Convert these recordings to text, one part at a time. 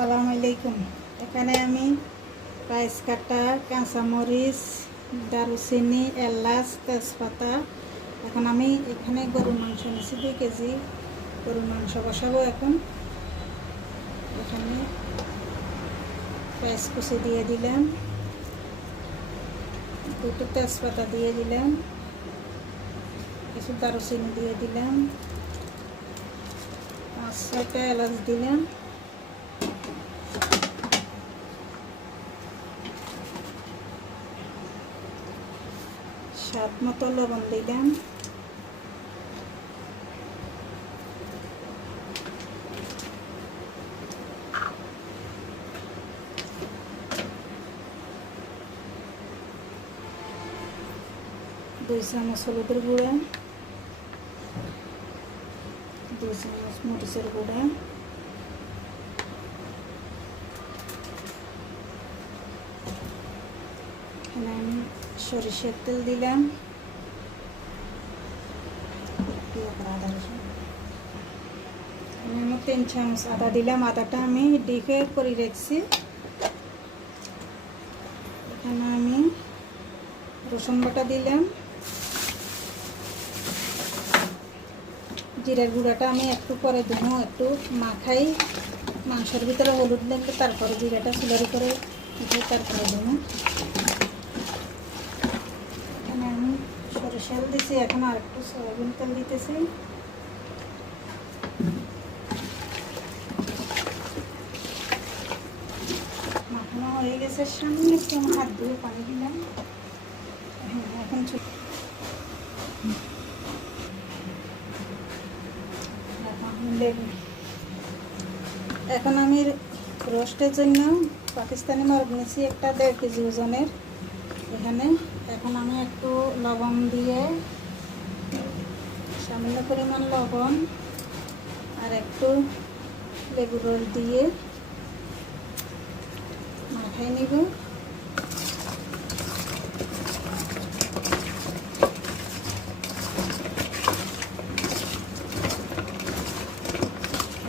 আসসালামু আলাইকুম। এখানে আমি রাইস কাটা, কাঁচামরিচ, দারুচিনি, এলাচ, তেজপাতা। এখন আমি এখানে গরুর মাংস নিয়েছি 2 কেজি। গরুর মাংস বসাবো। এখন এখানে পেঁয়াজ কুচি দিয়ে দিলাম, 2টো তেজপাতা দিয়ে দিলাম, কিছু দারুচিনি দিয়ে দিলাম, 5-6টা এলাচ দিলাম, স্বাদ মতো লবণ দিলাম, দুই চামচ হলুদের গুঁড়া, 2 চামচ মরিচের গুঁড়া, এখানে আমি সরিষার তেল দিলাম, আমি 3 চামচ আদা দিলাম। আদাটা আমি ডিপে করে রেখেছি। এখানে আমি রসুন বাটা দিলাম, জিরার গুঁড়াটা আমি একটু পরে দেবো, একটু মাখাই মাংসের ভিতরে হলুদ লাগবে, তারপরে জিরাটা চুলার উপরে দিয়ে তারপরে দেবো। এখানে আমি সরিষার তেল দিছি, এখন আর একটু সয়াবিন তেল দিতেছি। মাখানো হয়ে গেছে, সামনে একটু হাত দিয়ে পানি দিলাম। এখন এখন আমি রোস্টের জন্য পাকিস্তানি মুরগ নিয়েছি একটা 1.5 কেজি ওজনের। এখানে এখন আমি একটু লবণ দিয়ে, সামান্য পরিমাণ লবণ আর একটু লেবুর রস দিয়ে মাখিয়ে নিব।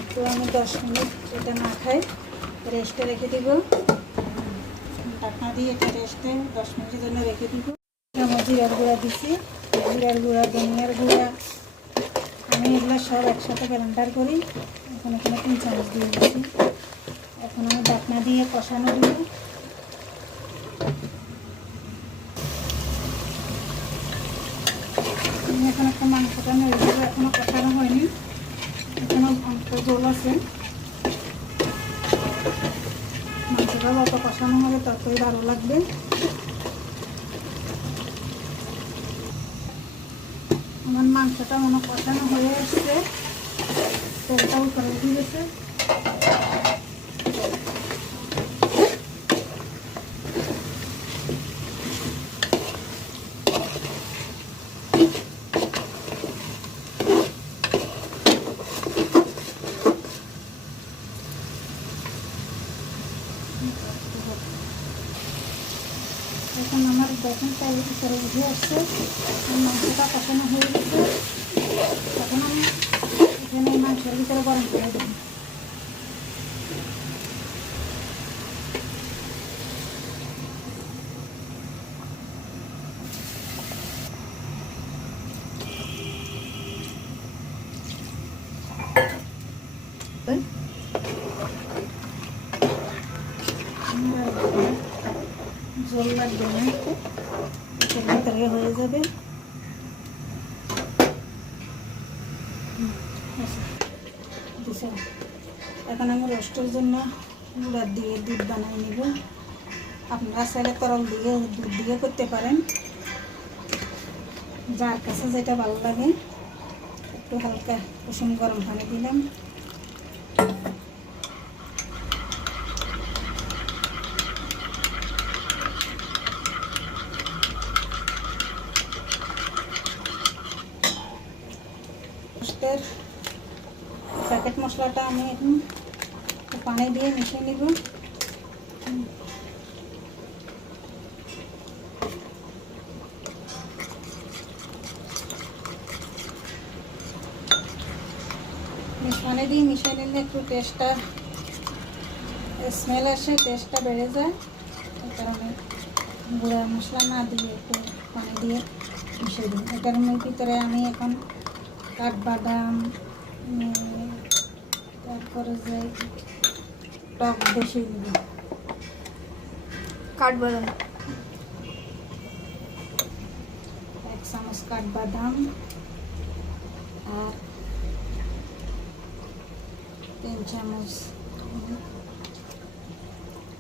একটু আমি 10 মিনিট এটা না খাই রেস্টে রেখে দিব। ঢাকনা দিয়ে এটা রেস্টে 10 মিনিটের জন্য রেখে দিব। জিরার গুঁড়া দিছি, জিরার গুঁড়া, ধনিয়ার গুঁড়া, আমি এগুলো সব একসাথে ব্লেন্ডার করি। এখন এখানে 3 চামচ দিয়ে দিচ্ছি। এখন আমি ঢাকনা দিয়ে কষানো দিব। আমি এখন একটা মাংসটা নেড়ে দেবো, এখনো কষানো হয়নি, এখনো অনেকটা জল আছে। মাংসটা যত কষানো হবে ততই ভালো লাগবে। আমার মাংসটা মনে কষানো হয়ে আসছে, তেলটা উপরে উঠে গেছে। এখন আমার দেখেন তেল উপরে উঠে আসছে, মাংসটা কষানো হয়ে গেছে। এখন আমি এখানে মাংসের ভিতরে গরম করে দেব। জল লাগবে না, এর ভিতরে হয়ে যাবে। এখন আমি রোস্টের জন্য গুঁড়া দিয়ে দুধ বানিয়ে নিব। আপনারা চাইলে তরল দিয়ে দুধ দিয়ে করতে পারেন, যার কাছে যেটা ভালো লাগে। একটু হালকা কুসুম গরম পানি দিলাম। রোস্টের প্যাকেট মশলাটা আমি এখন পানি দিয়ে মিশিয়ে নিব। পানি দিয়ে মিশিয়ে নিলে একটু টেস্টটা স্মেল আসে, টেস্টটা বেড়ে যায়। এই কারণে গুঁড়া মশলা না দিয়ে একটু পানি দিয়ে মিশিয়ে দিই। এটার ভিতরে আমি এখন কাঠবাদাম, তারপরে যে টক বেশি দিব। কাঠবাদাম 1 চামচ কাঠবাদাম আর 3 চামচ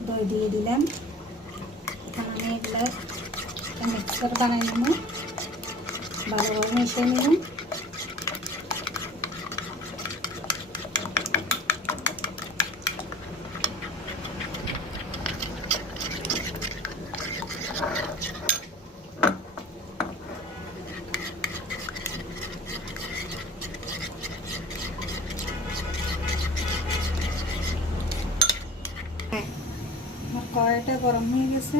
দই দিয়ে দিলাম। এখন আমি এগুলো মিক্সার বানাই নেব, ভালোভাবে মিশিয়ে নেব। আমার কড়াইটা গরম হয়ে গেছে।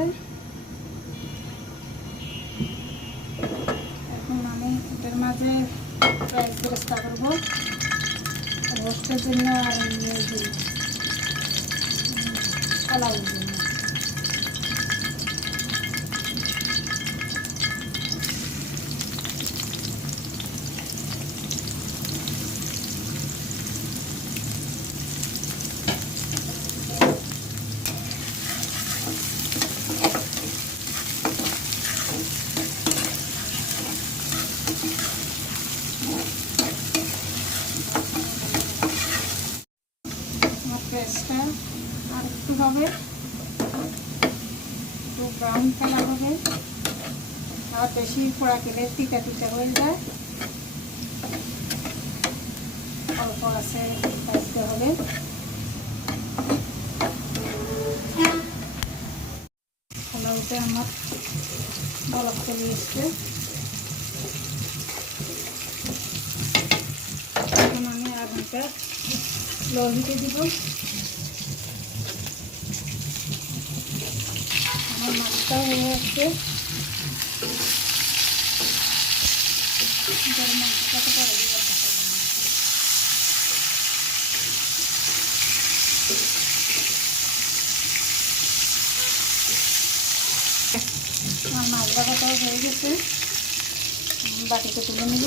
এখন আমি এটার মাঝে ফ্রাইড বেরেস্তা করবো রোস্টের জন্য আর পোলাওয়ের জন্য। আমার পেঁয়াজটা আর একটু হবে, একটু ব্রাউন কালার হবে। আর বেশি পোড়া গেলে তিতা তিতা হয়ে যায়। অল্প আছে ভাজতে হবে। পোলাওতে আমার বলক চলে এসছে। এখন আমি আগুনটা লো হিটে দিব। আমার মাছটাও হয়ে যাচ্ছে। মাছটাকে পরে দিব। আমার মাছ ভাজাটাও হয়ে গেছে, বাটিতে তুলে নেব।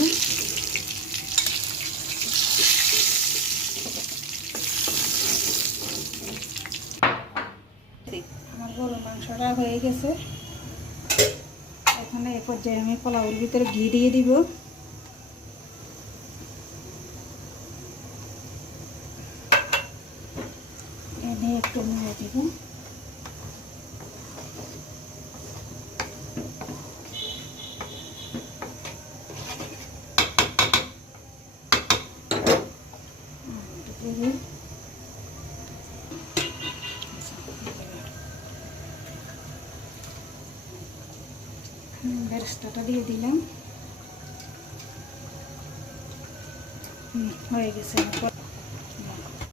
আমার গরুর মাংসটা হয়ে গেছে। এখানে এ পর্যায়ে আমি পোলাওর ভিতরে ঘি দিয়ে দিব। এনে একটু নেড়ে দিব। বেরেস্তাটা দিয়ে দিলাম। হয়ে গেছে।